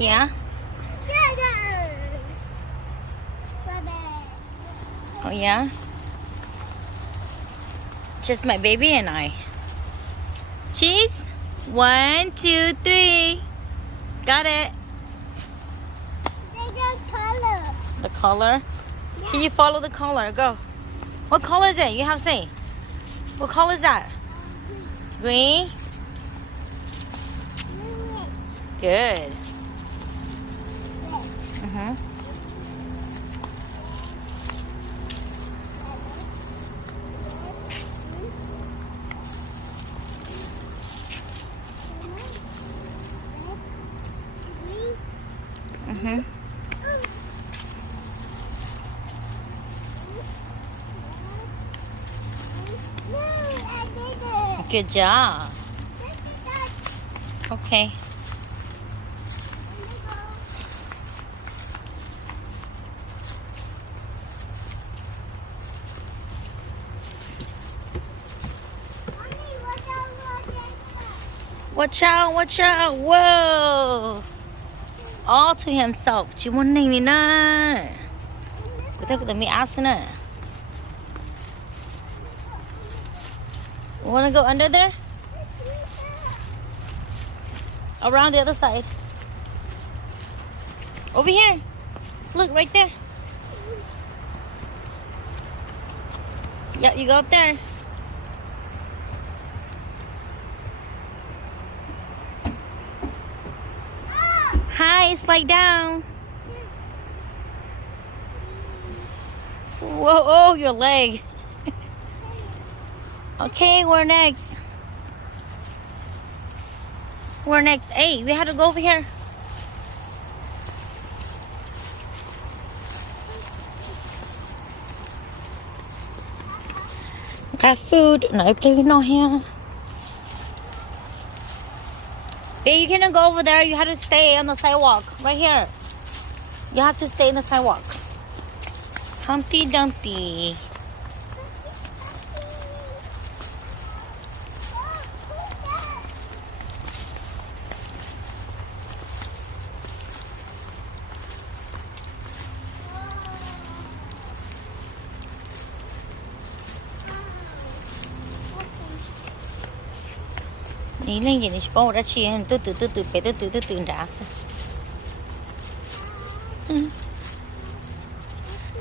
Yeah? Oh, yeah? Just my baby and I. Cheese? 1, 2, 3. Got it. The color? Yeah. Can you follow the color? Go. What color is it? You have to say. What color is that? Green? Good. Mm-hmm. Mm-hmm. Good job. Okay. Watch out, watch out. Whoa. All to himself. Chimunina. Let me ask her. Want to go under there? Around the other side. Over here. Look, right there. Yeah, you go up there. Hi, slide down. Whoa, oh, your leg. Okay, we're next. We're next. Hey, we had to go over here. Got food. No, please, not here. Babe, you cannot go over there. You have to stay on the sidewalk. Right here. You have to stay on the sidewalk. Humpty Dumpty. Ní lên gì đi bỏ ra chi hen từ bé từ đá.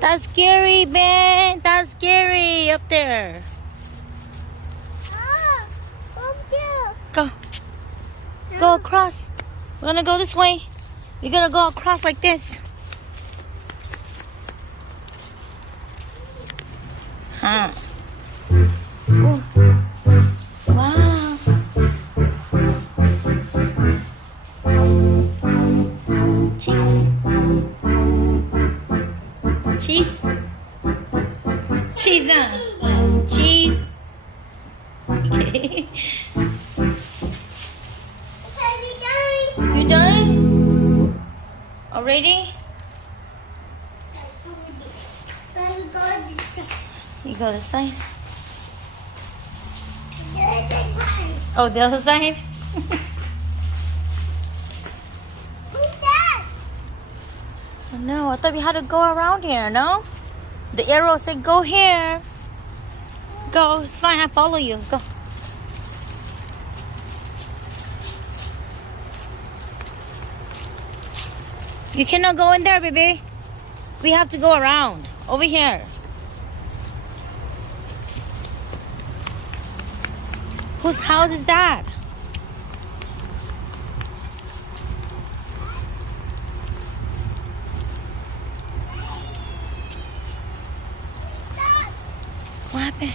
That's scary, Ben. That's scary up there. Go. Go across. We're gonna go this way. We're gonna go across like this. Huh. Ooh. Wow. Cheese. Cheese. Cheese. Cheese. Okay. You done? Already? You go this side? Oh, the other side? Oh, no, I thought we had to go around here, no? The arrow said go here. Go, it's fine, I follow you. Go. You cannot go in there, baby. We have to go around. Over here. Whose house is that? What happened?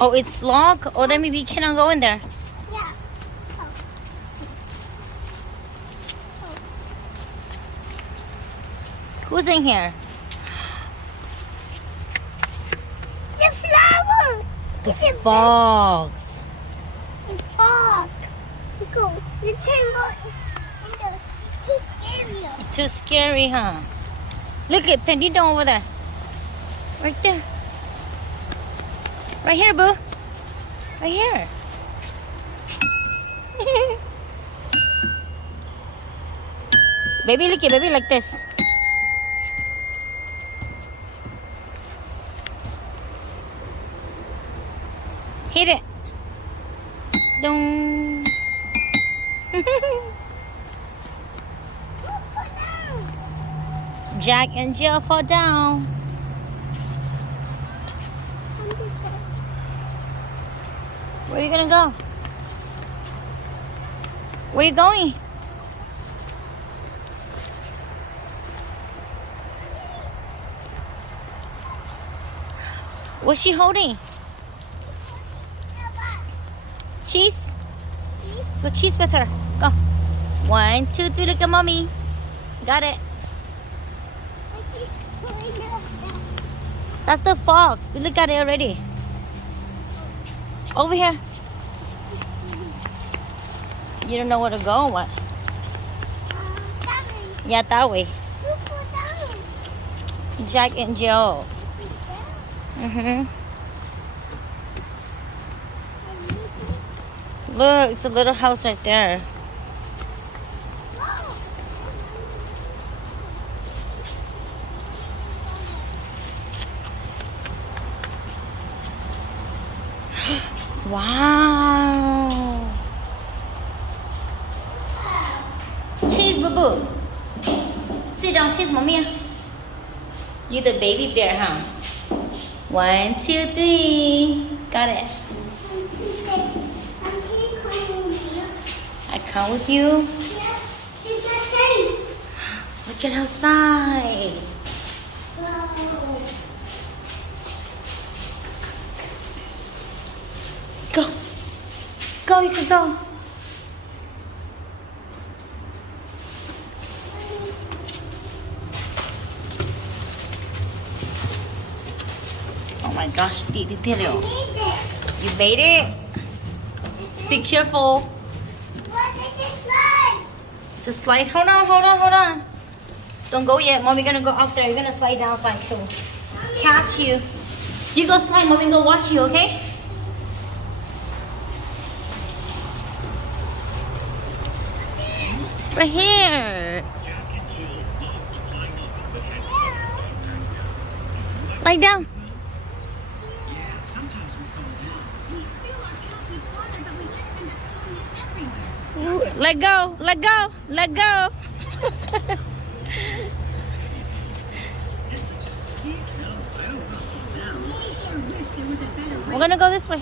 Oh, it's locked? Oh, then maybe we cannot go in there. Yeah. Who's in here? The flower. The fox. The fog. Go. You can go in the big area. Too scary, huh? Look at Pendito over there. Right there. Right here, boo. Right here. Baby, look at baby like this. Hit it. Dong. Jack and Jill fall down. Where are you gonna go? Where are you going? What's she holding? Cheese? Go cheese with her. Go. 1, 2, 3, look at mommy. Got it. That's the fox. We look at it already. Over here. You don't know where to go or what? Yeah, that way. Jack and Jill. Look, it's a little house right there. Wow. Cheese, boo boo. Sit down, cheese, mommy. You the baby bear, huh? 1, 2, 3. Got it. I come with you. Look at outside. Go. Go, you can go. Oh my gosh, Titilo. You made it? Be careful. It's a slide. Hold on. Don't go yet. Mommy gonna go up there. You're gonna slide down so I can catch you. You go slide, mommy go watch you, okay? Right here. Lie down. Let go. We're gonna go this way.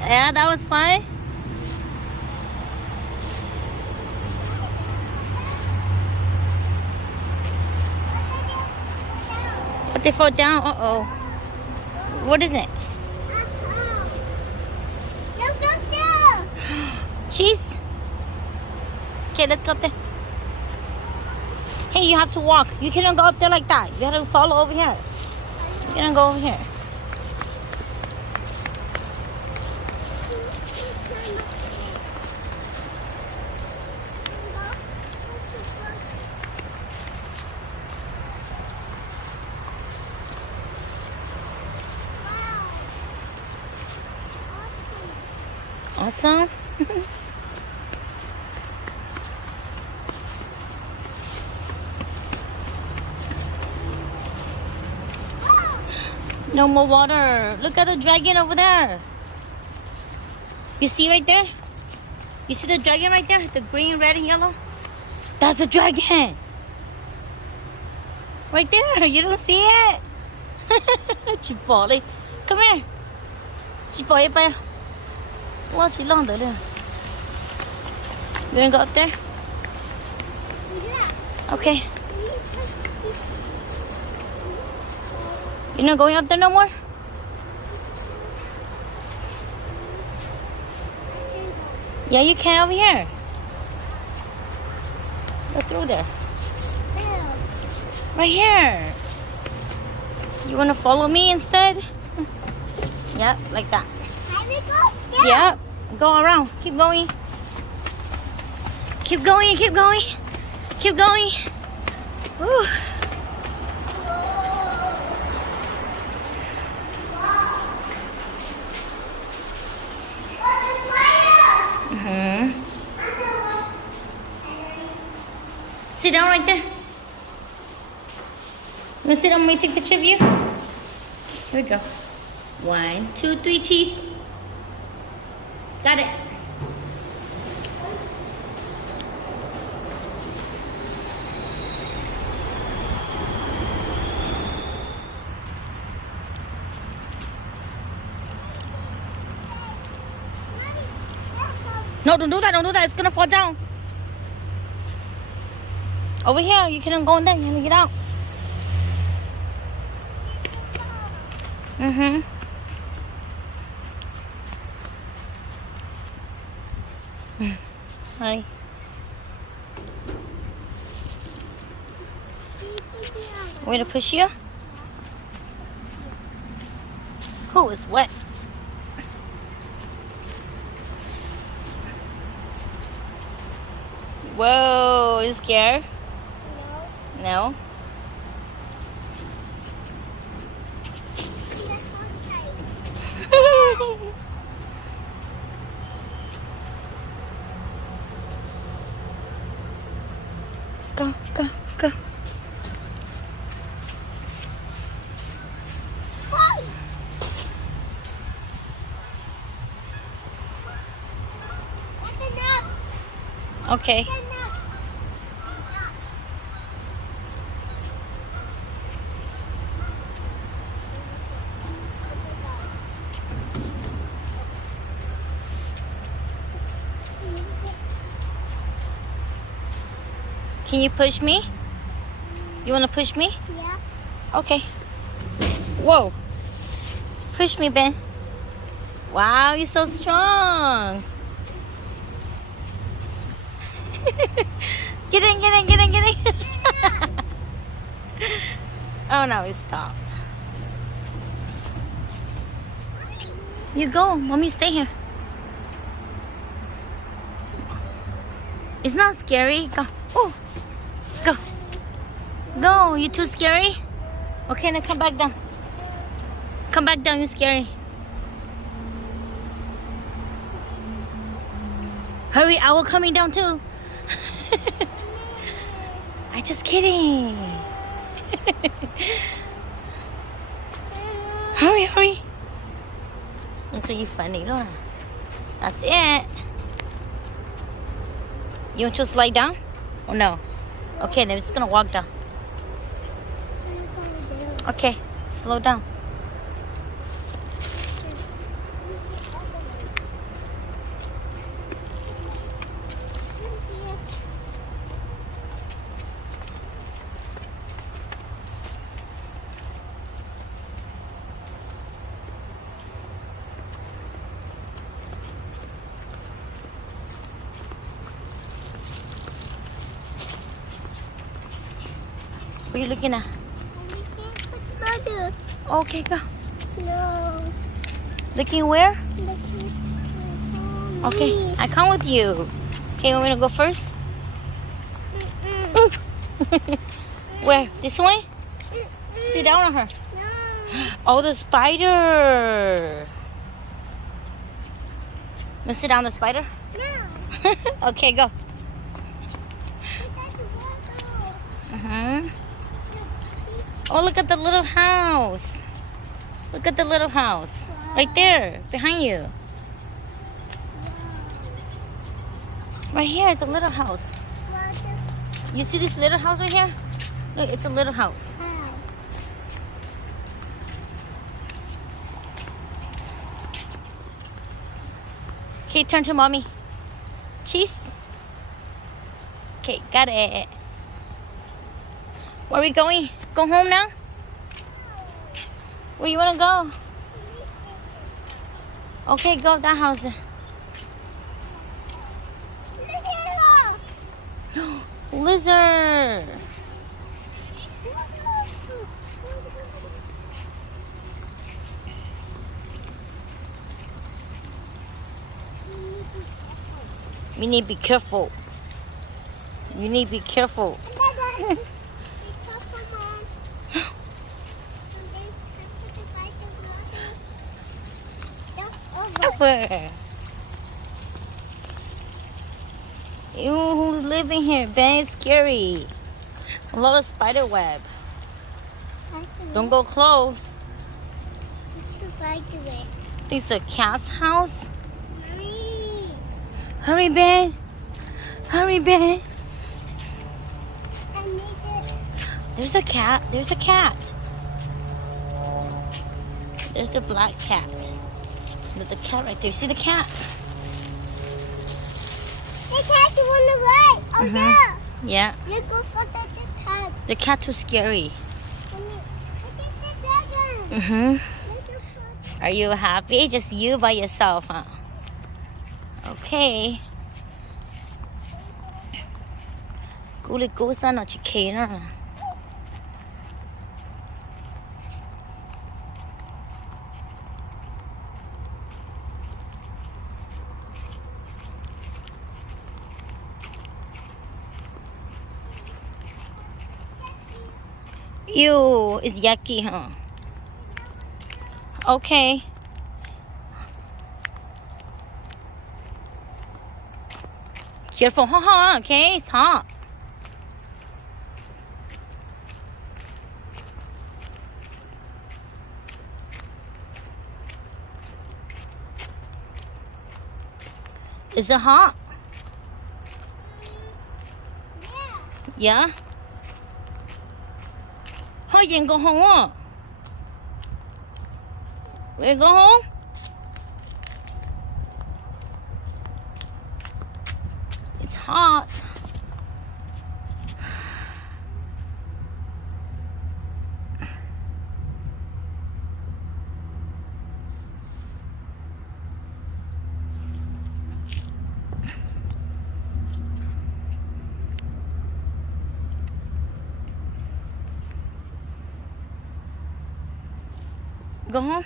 Yeah, that was fun. But they fall down. Uh-oh. What is it? Cheese? Okay, let's go up there. Hey, you have to walk. You cannot go up there like that. You have to follow over here. You cannot go over here. Awesome. No more water. Look at the dragon over there. You see right there? You see the dragon right there? The green, red, and yellow? That's a dragon. Right there. You don't see it? Chị bỏ đi. Come here. Chị bỏ đi bay. Well, she long there. You wanna go up there? Yeah. Okay. You're not going up there no more? Yeah, you can over here. Go through there. Right here. You wanna follow me instead? Yeah, like that. Yep. Go around. Keep going. Keep going. Keep going. Woo. Sit down right there. You want to sit down? Let me take a picture of you. Here we go. 1, 2, 3, cheese. Got it. No, don't do that. Don't do that. It's gonna fall down. Over here. You can't go in there. You have to get out. Hi. Want me to push you? Oh, it's wet. Whoa, you scared? No. Go, go, go. Okay. Can you push me? You want to push me? Yeah. Okay. Whoa. Push me, Ben. Wow, you're so strong. Get in, get in, get in, get in. Oh no, it stopped. You go. Mommy, stay here. It's not scary. Go. Oh. Go. Go. You too scary? Okay, now come back down. Come back down. You're scary. Hurry, owl coming down too. I just kidding. Hurry, hurry. Until you funny, look. That's it. You want to slide down? Oh no. Okay, then we're just gonna walk down. Okay, slow down. What are you looking at? Okay, go. No. Looking where? Okay, I come with you. Okay, want me to go first? Where? This way? Sit down on her. Oh, the spider. Want to sit down on the spider? No. Okay, go. Oh, look at the little house. Look at the little house. Right there, behind you. Right here, the little house. You see this little house right here? Look, it's a little house. Okay, turn to mommy. Cheese. Okay, got it. Where are we going? Go home now? Where you want to go? Okay, go that house. Lizard. We need to be careful. You need to be careful. Be careful, Mom. And then after the fight of water, jump over. Ever. Ew, who's living here, Ben? It's scary. A lot of spider web. Don't go close. Let's fight away. This is a cat's house. Mommy. Hurry, Ben. Hurry, Ben. I need it. There's a cat. There's a cat. There's a black cat. There's a cat right there. See the cat? The cat is on the right. Oh, Mhm. yeah. Yeah. Let's go for the cat. The cat too scary. Mommy, look at the dragon. Mm-hmm. Let's go for Are you happy? Just you by yourself, huh? Okay. Cô đi cô sao nó chỉ khế nó nè. Ew, it's yucky, huh? Okay. Careful, okay? It's hot. Is it hot? Yeah. Yeah? Thôi dừng go home á. We go home? It's hot. Go home?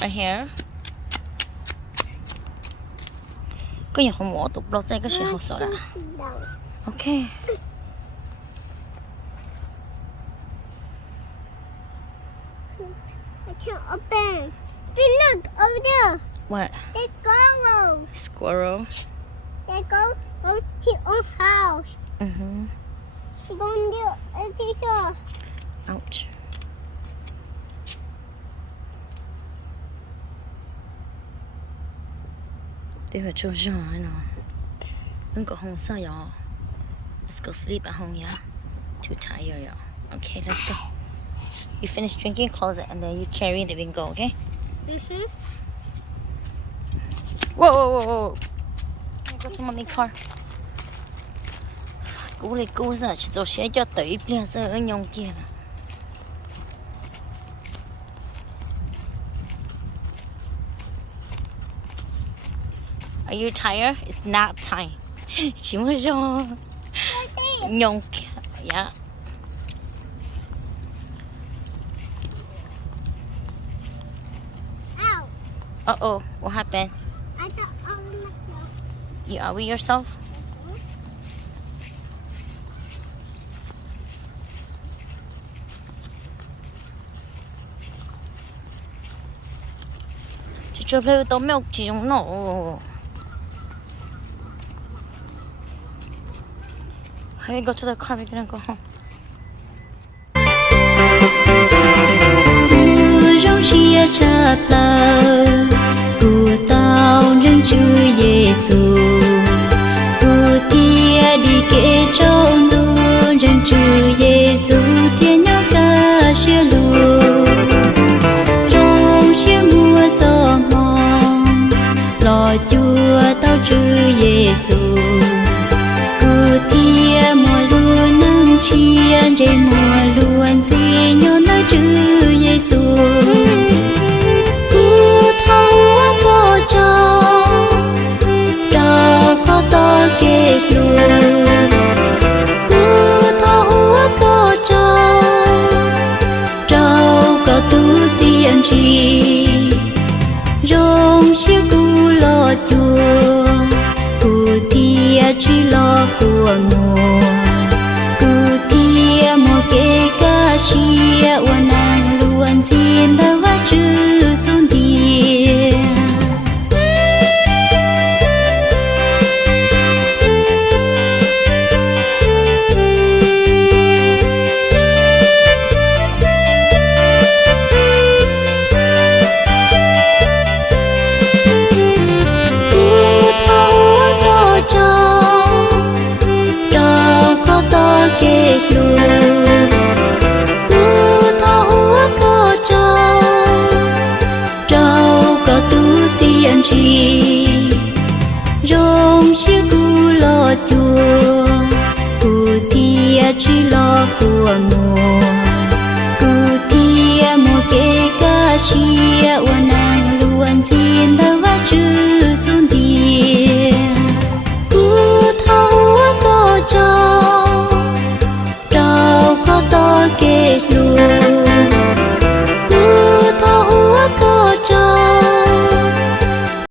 Right here. Có nhà không ngủ tục đâu cái sự học sợ đã. Okay. I can't open. Hey, look over there. What? They go. Squirrel. They go on his own house. Mm-hmm. He going there. Teacher. Ouch. They were too young, I know. Don't go home, so y'all. Let's go sleep at home, yeah? Too tired, y'all. Okay, let's go. You finish drinking, close it, and then you carry the bingo, okay? Mm-hmm. Whoa, whoa, whoa, whoa. Go to mommy's car. Cú này cú giờ chỉ cho xe cho tới bây giờ ở nhông kia nè. Are you tired? It's nap time. Chỉ muốn cho nhông kia. Yeah. Ow. Uh-oh, what happened? I thought I was myself. You are with yourself? Cho play tao milk chỉ dùng nổ. Hey, go to the car. We're gonna go home. Rong xia cha ta, cu tao rong chu Giêsu, cu tia đi kể trong lu rong chu Giêsu thiên nhau ca xia lu, rong xia mùa gió mong, lo chua tao chu Giêsu, cu tia mùa luôn nắng chiên trên mùa luôn gì nhon tao chu Giêsu. Rong chiếc cu lo chùa, cu tia tia chỉ lo của mùa cứ tia mùa kê ca chia wa nàng luôn xin ta va chữ xuân tia kê lu cú thao có trâu có tu tiên chi rong chiếc cú lo chùa cú tia chỉ lo của mùa cú tia mùa kê ca chia wa nàng luôn xin ta va chữ xuân tia cú thao có trâu cho kê lu